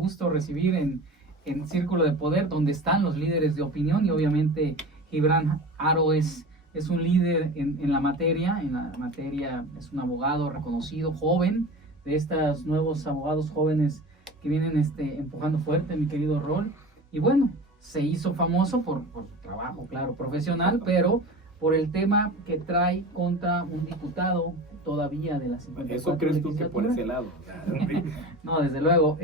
Gusto recibir en Círculo de Poder, donde están los líderes de opinión, y obviamente Gibran Aro es un líder en la materia, es un abogado reconocido, joven, de estos nuevos abogados jóvenes que vienen empujando fuerte, mi querido Rol. Y bueno, se hizo famoso por su trabajo, claro, profesional, pero por el tema que trae contra un diputado todavía de la 54 ¿Eso crees tú que por ese lado? No, desde luego,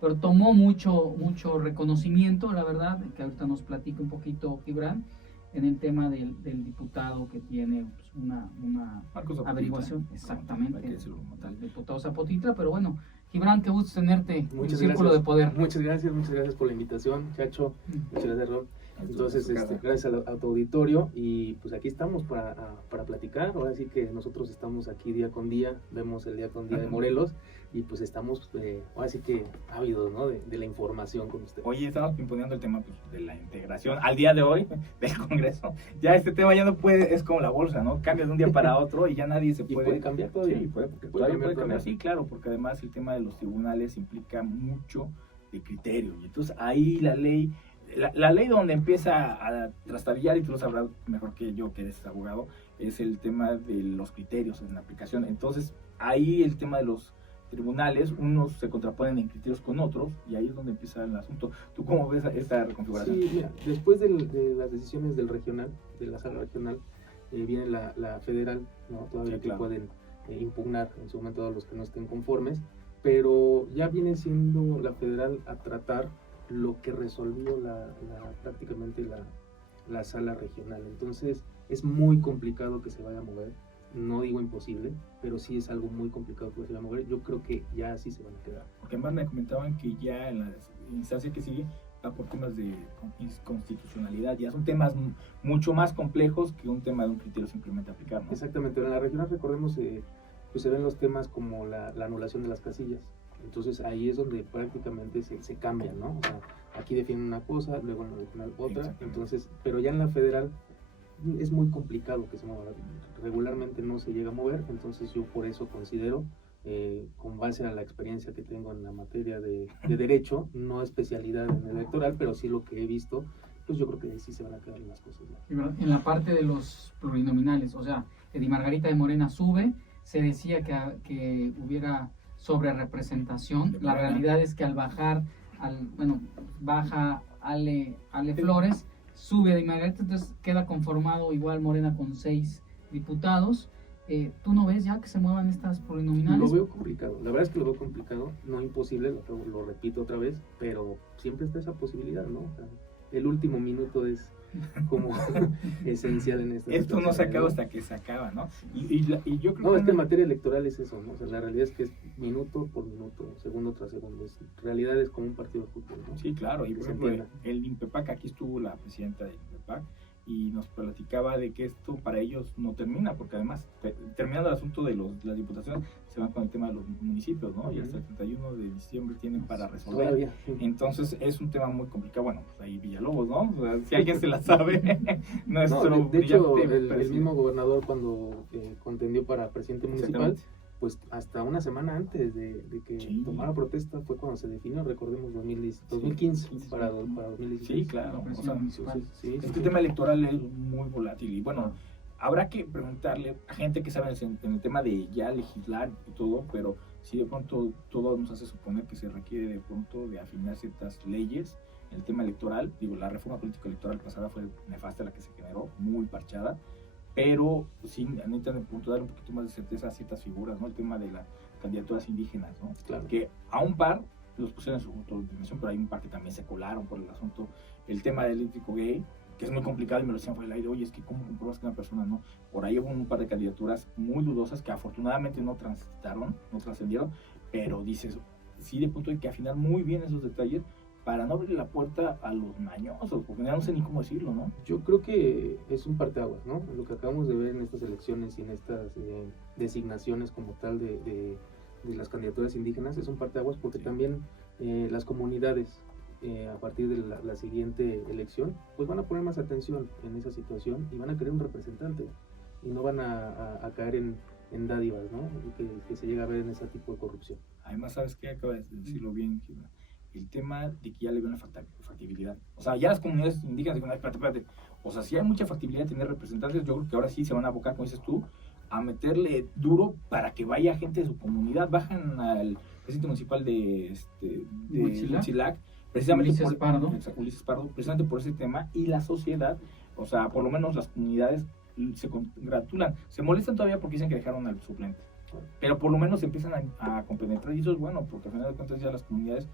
pero tomó mucho reconocimiento, la verdad, que ahorita nos platica un poquito Gibran, en el tema del diputado que tiene pues, una averiguación, exactamente, el diputado Zapotitla. Pero bueno, Gibran, qué gusto tenerte en el Círculo de Poder. Muchas gracias por la invitación, Chacho. Muchas gracias, Rob. Entonces, gracias a tu auditorio, y pues aquí estamos para platicar. Ahora sí que nosotros estamos aquí día con día, vemos el día con día de Morelos, y pues estamos ahora sí que ávidos, ¿no? de la información con usted. Oye, estamos poniendo el tema pues, de la integración al día de hoy del Congreso. Ya este tema ya no puede, es como la bolsa, ¿no? Cambia de un día para otro y ya nadie se puede... ¿Puede cambiar todavía? Sí, todavía puede cambiar, sí, claro, porque además el tema de los tribunales implica mucho de criterio, y entonces ahí la ley... La ley donde empieza a trastabillar, y tú lo sabrás mejor que yo, que eres abogado, es el tema de los criterios en la aplicación. Entonces, ahí el tema de los tribunales, unos se contraponen en criterios con otros, y ahí es donde empieza el asunto. ¿Tú cómo ves esta reconfiguración? Sí, mira, después de las decisiones del regional, de la sala regional, viene la federal, ¿no? Todavía sí, claro, que pueden impugnar en su momento a los que no estén conformes, pero ya viene siendo la federal a tratar lo que resolvió prácticamente la sala regional. Entonces es muy complicado que se vaya a mover, no digo imposible, pero sí es algo muy complicado que se vaya a mover. Yo creo que ya así se van a quedar. Porque además me comentaban que ya en la instancia que sigue va por temas de constitucionalidad, ya son temas mucho más complejos que un tema de un criterio simplemente aplicar, ¿no? Exactamente, en la regional recordemos pues se ven los temas como la anulación de las casillas. Entonces ahí es donde prácticamente se cambian, ¿no? O sea, aquí definen una cosa, luego en la regional otra. Entonces, pero ya en la federal es muy complicado que se mueva. Regularmente no se llega a mover. Entonces yo por eso considero, con base a la experiencia que tengo en la materia de derecho, no especialidad en el electoral, pero sí lo que he visto, pues yo creo que sí se van a quedar las cosas, ¿no? En la parte de los plurinominales, o sea, Edi Margarita de Morena sube, se decía que hubiera sobre representación. La realidad es que al bajar, baja Ale Flores, sube de Margarita, entonces queda conformado igual Morena con 6 diputados. ¿Tú no ves ya que se muevan estas plurinominales? Lo veo complicado, la verdad es que lo veo complicado, no imposible, lo repito otra vez, pero siempre está esa posibilidad, ¿no? O sea, el último minuto es como esencial en esta esto no se acaba hasta que se acaba, ¿no? Y yo creo no, es que en materia electoral es eso, ¿no? O sea, la realidad es que es minuto por minuto, segundo tras segundo, en realidad es como un partido de fútbol, ¿no? Sí, claro, y por ejemplo, el INPEPAC, aquí estuvo la presidenta del INPEPAC, y nos platicaba de que esto para ellos no termina, porque además, terminando el asunto de las diputaciones, se van con el tema de los municipios, ¿no? Y hasta el 31 de diciembre tienen para resolver. Todavía, sí. Entonces es un tema muy complicado. Bueno, pues ahí Villalobos, ¿no? O sea, si alguien se la sabe, nuestro no, de hecho, el mismo gobernador cuando contendió para presidente municipal, pues hasta una semana antes de que tomara protesta fue cuando se definió, recordemos, 2015 para 2016. Sí, claro. O sea, este tema electoral es muy volátil, y bueno, habrá que preguntarle a gente que sabe en el tema de ya legislar y todo, pero si de pronto todo nos hace suponer que se requiere de pronto de afinar ciertas leyes en el tema electoral. Digo, la reforma política electoral pasada fue nefasta la que se generó, muy parchada, pero sí necesitan de pronto dar un poquito más de certeza a ciertas figuras, ¿no? El tema de las candidaturas indígenas, ¿no? Claro. Que a un par los pusieron en su autodeterminación, pero hay un par que también se colaron por el asunto. El tema del eléctrico gay, que es muy complicado, y me lo decían fuera del aire, oye, es que cómo compruebas que una persona no. Por ahí hubo un par de candidaturas muy dudosas que afortunadamente no trascendieron, pero dices, sí, de pronto hay que afinar muy bien esos detalles para no abrir la puerta a los mañosos, porque ya no sé ni cómo decirlo, ¿no? Yo creo que es un parteaguas, ¿no? Lo que acabamos de ver en estas elecciones y en estas designaciones como tal de las candidaturas indígenas es un parteaguas, porque también las comunidades a partir de la siguiente elección pues van a poner más atención en esa situación y van a querer un representante y no van a caer en dádivas, ¿no? Que se llega a ver en ese tipo de corrupción. Además, ¿sabes qué? Acabas de decirlo bien, Gibran. el tema de que ya le ven la factibilidad. O sea, ya las comunidades indígenas dijeron, espérate. O sea, si hay mucha factibilidad de tener representantes, yo creo que ahora sí se van a abocar, como dices tú, a meterle duro para que vaya gente de su comunidad. Bajan al presidente municipal de Huitzilac, precisamente Ulises Pardo, precisamente por ese tema, y la sociedad, o sea, por lo menos las comunidades se congratulan, se molestan todavía porque dicen que dejaron al suplente, pero por lo menos se empiezan a compenetrar, y eso es bueno, porque al final de cuentas ya las comunidades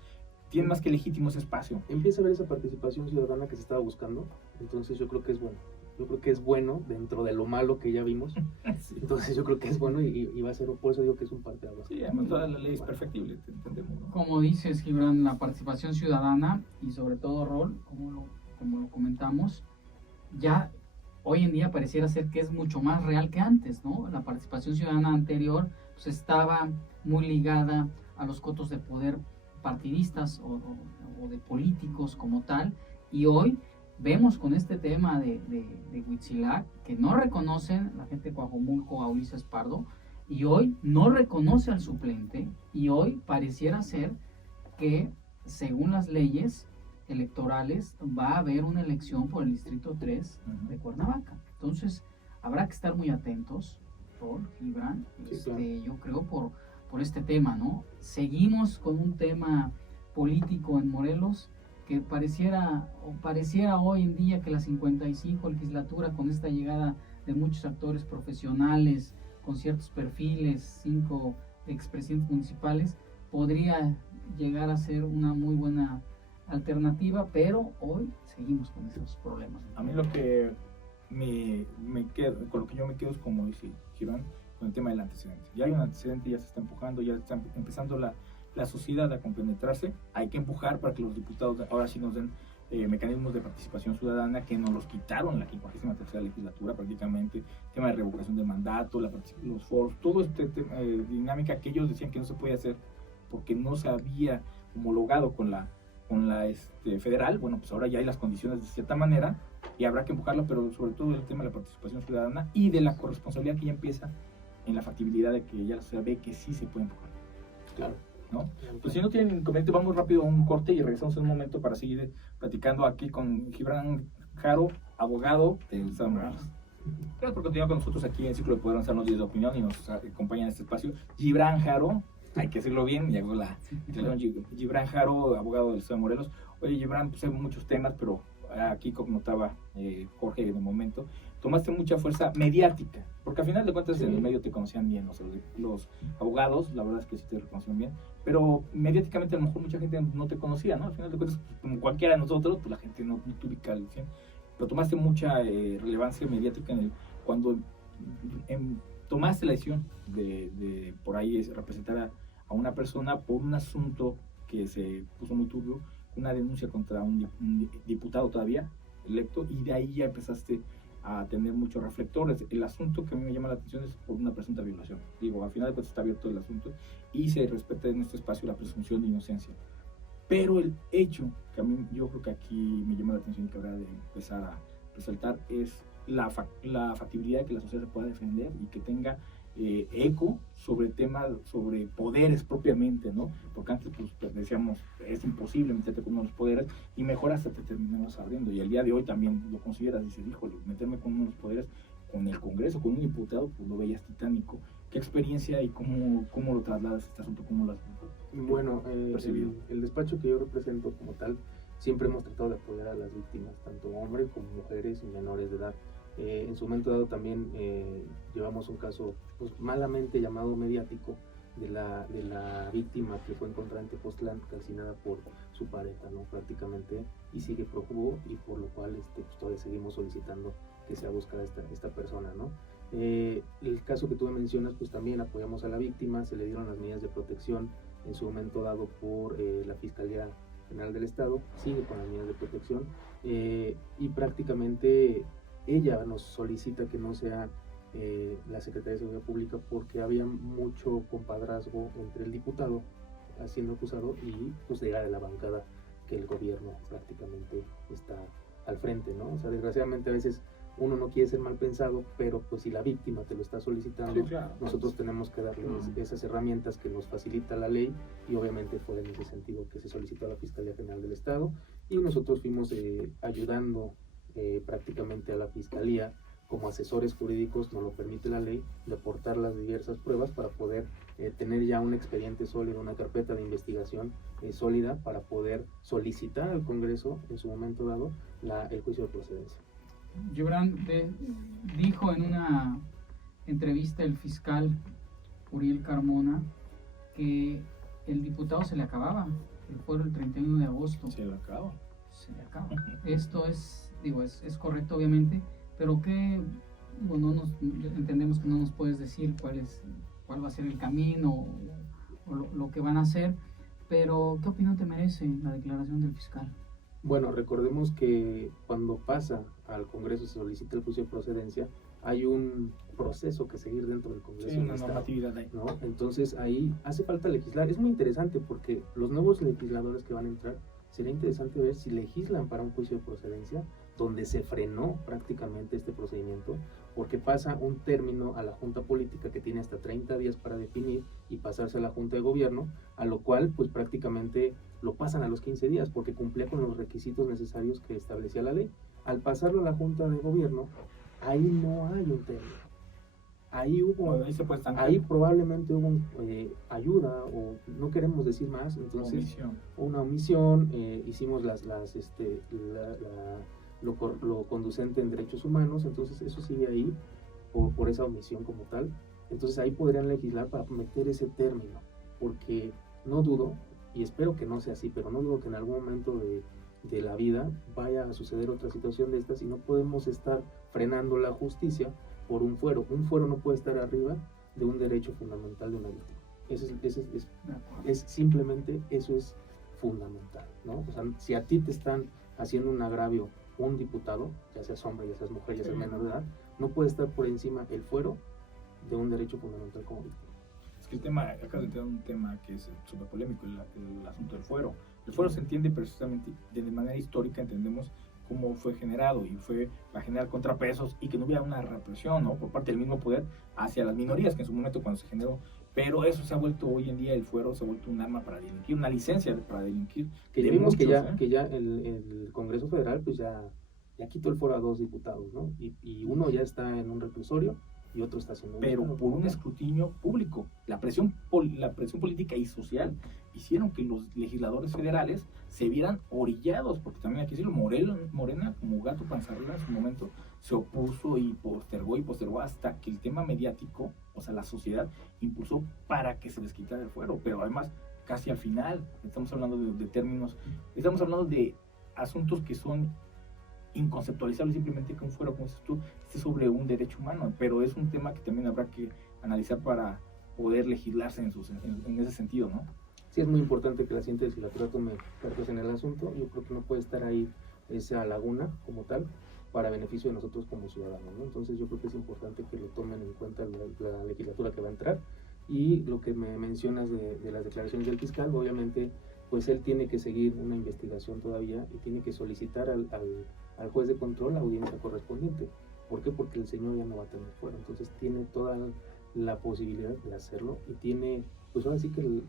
tienen más que legítimo ese espacio. Empieza a haber esa participación ciudadana que se estaba buscando, entonces yo creo que es bueno. Yo creo que es bueno dentro de lo malo que ya vimos. Sí. Entonces yo creo que es bueno y va a ser, por eso digo que es un parteaguas. Sí, además toda la ley es perfectible, entendemos, ¿no? Como dices, Gibran, la participación ciudadana y sobre todo rol, como lo comentamos, ya hoy en día pareciera ser que es mucho más real que antes, ¿no? La participación ciudadana anterior pues, estaba muy ligada a los cotos de poder partidistas o de políticos como tal, y hoy vemos con este tema de Huitzilac que no reconocen la gente de Coajomulco a Ulises Pardo, y hoy no reconoce al suplente, y hoy pareciera ser que según las leyes electorales va a haber una elección por el distrito 3 de Cuernavaca. Entonces habrá que estar muy atentos, Rol, Gibran, yo creo por este tema, ¿no? Seguimos con un tema político en Morelos que pareciera hoy en día que la 55 legislatura, con esta llegada de muchos actores profesionales con ciertos perfiles, 5 expresidentes municipales, podría llegar a ser una muy buena alternativa, pero hoy seguimos con esos problemas. A mí lo que con lo que yo me quedo es, como dice Gibran, con el tema del antecedente. Ya hay un antecedente, ya se está empujando, ya está empezando la sociedad a compenetrarse. Hay que empujar para que los diputados ahora sí nos den mecanismos de participación ciudadana, que nos los quitaron la 53ª legislatura prácticamente, tema de revocación de mandato, los foros, todo este dinámica que ellos decían que no se podía hacer porque no se había homologado con la federal. Bueno, pues ahora ya hay las condiciones de cierta manera y habrá que empujarlo, pero sobre todo el tema de la participación ciudadana y de la corresponsabilidad que ya empieza en la factibilidad de que ya la sociedad ve que sí se puede empujar. Claro. ¿No? Pues si no tienen inconveniente, vamos rápido a un corte y regresamos en un momento para seguir platicando aquí con Gibran Jaro, abogado del Estado de Morelos. Gracias por continuar con nosotros aquí en Círculo de Poder, lanzarnos 10 de opinión y nos acompaña en este espacio Gibran Jaro, hay que decirlo bien, y hago Gibran Jaro, abogado del Estado de Morelos. Oye, Gibran, pues hay muchos temas, pero aquí, como notaba Jorge en el momento, tomaste mucha fuerza mediática, porque al final de cuentas en el medio te conocían bien, o sea, los abogados, la verdad es que sí te reconocían bien, pero mediáticamente a lo mejor mucha gente no te conocía, ¿no? Al final de cuentas, como cualquiera de nosotros, pues la gente no te ubica al 100, pero tomaste mucha relevancia mediática cuando tomaste la decisión de por ahí representar a una persona por un asunto que se puso muy turbio, una denuncia contra un diputado todavía electo, y de ahí ya empezaste a tener muchos reflectores. El asunto que a mí me llama la atención es por una presunta violación. Digo, al final de cuentas está abierto el asunto y se respeta en este espacio la presunción de inocencia. Pero el hecho que a mí yo creo que aquí me llama la atención y que habrá de empezar a resaltar es la factibilidad de que la sociedad se pueda defender y que tenga eco sobre temas, sobre poderes propiamente, ¿no? Porque antes pues decíamos, es imposible meterte con uno de los poderes, y mejor hasta te terminamos abriendo, y el día de hoy también lo consideras, dices, híjole, meterme con uno de los poderes, con el Congreso, con un diputado, pues lo veías titánico. ¿Qué experiencia y cómo lo trasladas este asunto? ¿Cómo lo has Bueno, el despacho que yo represento como tal, siempre hemos tratado de apoyar a las víctimas, tanto hombres como mujeres y menores de edad. En su momento dado también llevamos un caso pues, malamente llamado mediático de la víctima que fue encontrada en Tepoztlán, calcinada por su pareja, ¿no? Prácticamente, y sigue prófugo, y por lo cual pues, todavía seguimos solicitando que sea buscada esta persona, ¿no? El caso que tú me mencionas, pues también apoyamos a la víctima, se le dieron las medidas de protección en su momento dado por la Fiscalía General del Estado, sigue con las medidas de protección, y prácticamente ella nos solicita que no sea la Secretaría de Seguridad Pública, porque había mucho compadrazgo entre el diputado siendo acusado y pues de la bancada que el gobierno prácticamente está al frente, ¿no? O sea, desgraciadamente a veces uno no quiere ser mal pensado, pero pues si la víctima te lo está solicitando, Sí, claro. nosotros tenemos que darle esas herramientas que nos facilita la ley, y obviamente fue en ese sentido que se solicitó a la Fiscalía General del Estado, y nosotros fuimos ayudando prácticamente a la Fiscalía como asesores jurídicos, nos lo permite la ley, de aportar las diversas pruebas para poder tener ya un expediente sólido, una carpeta de investigación sólida, para poder solicitar al Congreso en su momento dado el juicio de procedencia. Gibran, dijo en una entrevista el fiscal Uriel Carmona que el diputado se le acababa, el fuero el 31 de agosto. Se le acaba. Se le acaba. Esto es correcto obviamente, pero que, bueno, entendemos que no nos puedes decir cuál va a ser el camino o lo que van a hacer, pero ¿qué opinión te merece la declaración del fiscal? Bueno, recordemos que cuando pasa al Congreso, se solicita el juicio de procedencia, hay un proceso que seguir dentro del Congreso. Sí, una normatividad ahí, ¿no? Entonces ahí hace falta legislar. Es muy interesante porque los nuevos legisladores que van a entrar, sería interesante ver si legislan para un juicio de procedencia, donde se frenó prácticamente este procedimiento, porque pasa un término a la Junta Política que tiene hasta 30 días para definir y pasarse a la Junta de Gobierno, a lo cual pues prácticamente lo pasan a los 15 días porque cumplía con los requisitos necesarios que establecía la ley. Al pasarlo a la Junta de Gobierno, ahí no hay un término. Ahí probablemente hubo ayuda, o no queremos decir más, entonces una omisión, hicimos lo conducente en derechos humanos, entonces eso sigue ahí por esa omisión como tal. Entonces ahí podrían legislar para meter ese término, porque no dudo, y espero que no sea así, pero no dudo que en algún momento de la vida vaya a suceder otra situación de estas, y no podemos estar frenando la justicia por un fuero. Un fuero no puede estar arriba de un derecho fundamental de una víctima. Es simplemente, eso es fundamental, ¿no? O sea, si a ti te están haciendo un agravio un diputado, ya seas hombre, ya seas mujer, ya seas menor de edad, no puede estar por encima el fuero de un derecho fundamental como víctima. Es que acá de entrar un tema que es súper polémico, el asunto del fuero. El fuero se entiende precisamente, de manera histórica entendemos cómo fue generado, y fue para generar contrapesos y que no hubiera una represión, ¿no?, por parte del mismo poder hacia las minorías, que en su momento cuando se generó. Pero eso se ha vuelto hoy en día, el fuero se ha vuelto un arma para delinquir, una licencia para delinquir. Que vimos que ya el Congreso Federal pues ya quitó el fuero a 2 diputados, ¿no? Y uno ya está en un reclusorio y otro está haciendo pero por un escrutinio público. La presión política y social hicieron que los legisladores federales se vieran orillados, porque también hay que decirlo, Morena, como gato panza arriba en su momento, se opuso y postergó hasta que el tema mediático, o sea, la sociedad, impulsó para que se les quitara el fuero. Pero además, casi al final, estamos hablando de términos, estamos hablando de asuntos que son inconceptualizables, simplemente que un fuero, como dices tú, esté sobre un derecho humano. Pero es un tema que también habrá que analizar para poder legislarse en ese sentido, ¿no? Sí, es muy importante que la siguiente legislatura tome cartas en el asunto. Yo creo que no puede estar ahí esa laguna como tal para beneficio de nosotros como ciudadanos, ¿no? Entonces yo creo que es importante que lo tomen en cuenta la legislatura que va a entrar. Y lo que me mencionas de las declaraciones del fiscal, obviamente pues él tiene que seguir una investigación todavía y tiene que solicitar al juez de control la audiencia correspondiente. ¿Por qué? Porque el señor ya no va a tener fuero, entonces tiene toda la posibilidad de hacerlo, y tiene, pues ahora sí que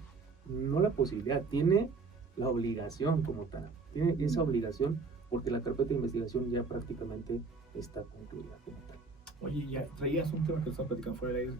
no la posibilidad, tiene la obligación como tal, tiene esa obligación, porque la carpeta de investigación ya prácticamente está concluida como tal. Oye, ya traías un tema que estaba platicando fuera del aire,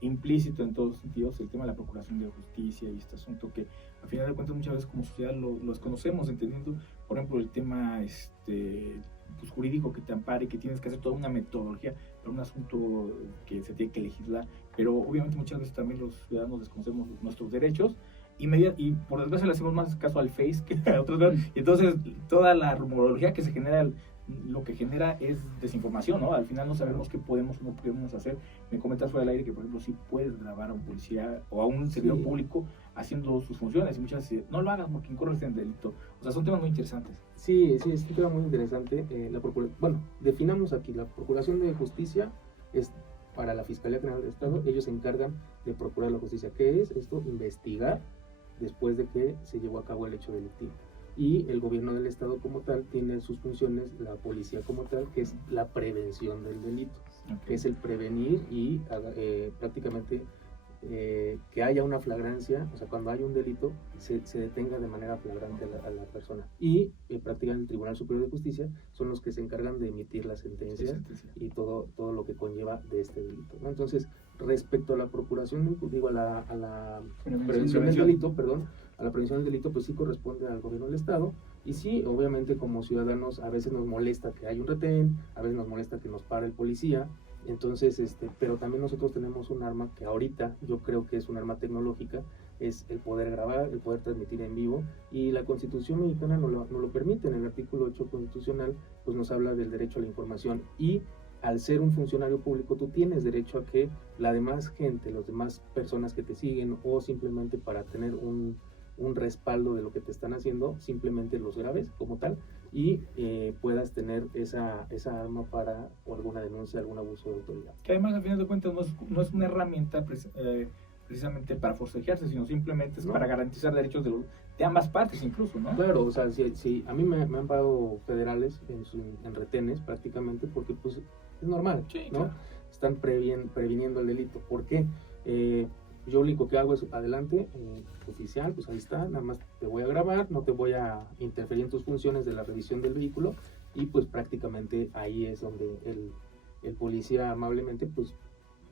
implícito en todos los sentidos, el tema de la procuración de justicia y este asunto que a final de cuentas muchas veces como sociedad lo desconocemos, entendiendo, por ejemplo, el tema pues, jurídico que te ampare, que tienes que hacer toda una metodología para un asunto que se tiene que legislar, pero obviamente muchas veces también los ciudadanos desconocemos nuestros derechos y por desgracia le hacemos más caso al Face que a otros, ¿verdad? Y entonces toda la rumorología que se genera, lo que genera es desinformación, ¿no? Al final no sabemos qué podemos o no podemos hacer. Me comentas fuera del aire que, por ejemplo, sí puedes grabar a un policía o a un servidor público haciendo sus funciones, y muchas veces no lo hagas porque incurres en delito. O sea, son temas muy interesantes. Sí, es un tema muy interesante. Bueno, definamos aquí, la Procuración de Justicia es para la Fiscalía General del Estado. Ellos se encargan de procurar la justicia. ¿Qué es esto? Investigar después de que se llevó a cabo el hecho delictivo. y el gobierno del estado como tal tiene sus funciones, la policía como tal, que es la prevención del delito, que es el prevenir y prácticamente que haya una flagrancia, o sea, cuando hay un delito, se detenga de manera flagrante a la persona. Y prácticamente el Tribunal Superior de Justicia son los que se encargan de emitir la sentencia y todo lo que conlleva de este delito, ¿no? Entonces, respecto a la procuración, digo, a la prevención del delito, a la prevención del delito, pues sí corresponde al gobierno del estado, y sí, obviamente como ciudadanos a veces nos molesta que haya un retén, a veces nos molesta que nos pare el policía. Entonces, pero también nosotros tenemos un arma que ahorita yo creo que es un arma tecnológica, es el poder grabar, el poder transmitir en vivo, y la Constitución mexicana no lo permite. En el artículo 8 constitucional pues nos habla del derecho a la información, y al ser un funcionario público tú tienes derecho a que la demás gente, las demás personas que te siguen, o simplemente para tener un respaldo de lo que te están haciendo, simplemente los grabes como tal y puedas tener esa arma para o alguna denuncia, algún abuso de autoridad. Que además, al final de cuentas, no es una herramienta precisamente para forcejearse, sino simplemente es para garantizar derechos de ambas partes incluso, ¿no? Claro, o sea, si a mí me han parado federales en retenes prácticamente porque pues es normal, sí, ¿no? Claro. Están previniendo el delito. ¿Por qué? Yo lo único que hago es adelante, oficial, pues ahí está, nada más te voy a grabar, no te voy a interferir en tus funciones de la revisión del vehículo, y pues prácticamente ahí es donde el policía amablemente pues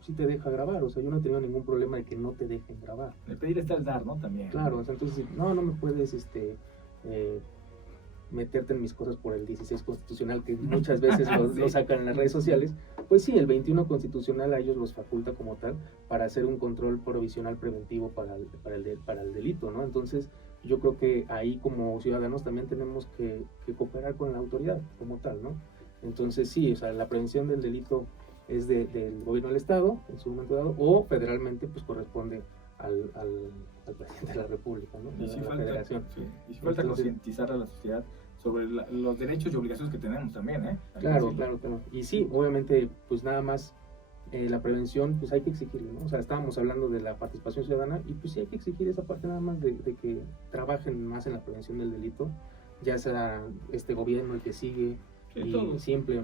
sí te deja grabar. O sea, yo no he tenido ningún problema de que no te dejen grabar. El pedir está el dar, ¿no? También. Claro, o sea, entonces no me puedes meterte en mis cosas por el 16 constitucional, que muchas veces lo sacan en las redes sociales. Pues sí, el 21 constitucional a ellos los faculta como tal para hacer un control provisional preventivo para el delito, ¿no? Entonces yo creo que ahí como ciudadanos también tenemos que cooperar con la autoridad como tal, ¿no? Entonces sí, o sea, la prevención del delito es del gobierno del estado en su momento dado, o federalmente pues corresponde al presidente de la república, ¿no? Y si falta concientizar a la sociedad sobre los derechos y obligaciones que tenemos también, ¿eh? Claro. Y sí, obviamente, pues nada más la prevención, pues hay que exigirlo, ¿no? O sea, estábamos hablando de la participación ciudadana, y pues sí hay que exigir esa parte nada más de que trabajen más en la prevención del delito, ya sea este gobierno el que sigue. Sí, y todos. Siempre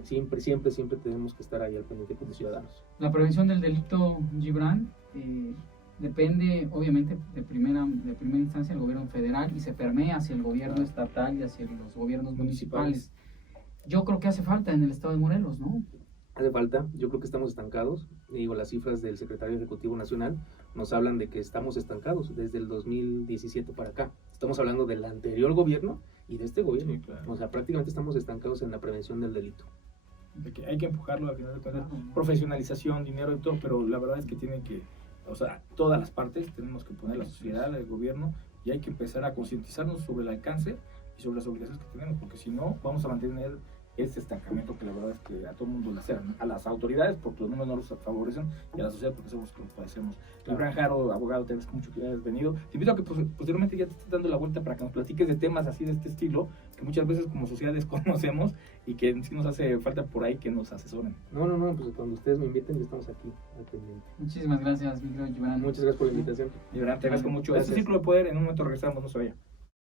tenemos que estar ahí al pendiente como ciudadanos. La prevención del delito, Gibran, depende obviamente de primera instancia del gobierno federal y se permea hacia el gobierno estatal y hacia los gobiernos municipales. Yo creo que hace falta en el estado de Morelos, ¿no? Hace falta, yo creo que estamos estancados. Digo, las cifras del Secretario Ejecutivo Nacional nos hablan de que estamos estancados desde el 2017 para acá. Estamos hablando del anterior gobierno y de este gobierno. Sí, claro. O sea, prácticamente estamos estancados en la prevención del delito. De que hay que empujarlo, al final de cuentas, profesionalización, dinero y todo, pero la verdad es que tienen que, o sea, todas las partes tenemos que poner la sociedad, el gobierno, y hay que empezar a concientizarnos sobre el alcance y sobre las obligaciones que tenemos, porque si no, vamos a mantener este estancamiento que la verdad es que a todo el mundo le hace, a las autoridades porque los números no los favorecen, y a la sociedad porque somos los que los padecemos. Gibran Jaro, abogado, te agradezco mucho que hayas venido. Te invito a que posteriormente ya te estés dando la vuelta para que nos platiques de temas así de este estilo, que muchas veces como sociedad desconocemos y que sí nos hace falta por ahí que nos asesoren. No, pues cuando ustedes me inviten ya estamos aquí al pendiente. Muchísimas gracias, mi querido Gibran. Muchas gracias por la invitación. Gibran, te agradezco mucho. Este Círculo de Poder, en un momento regresamos, no se vaya.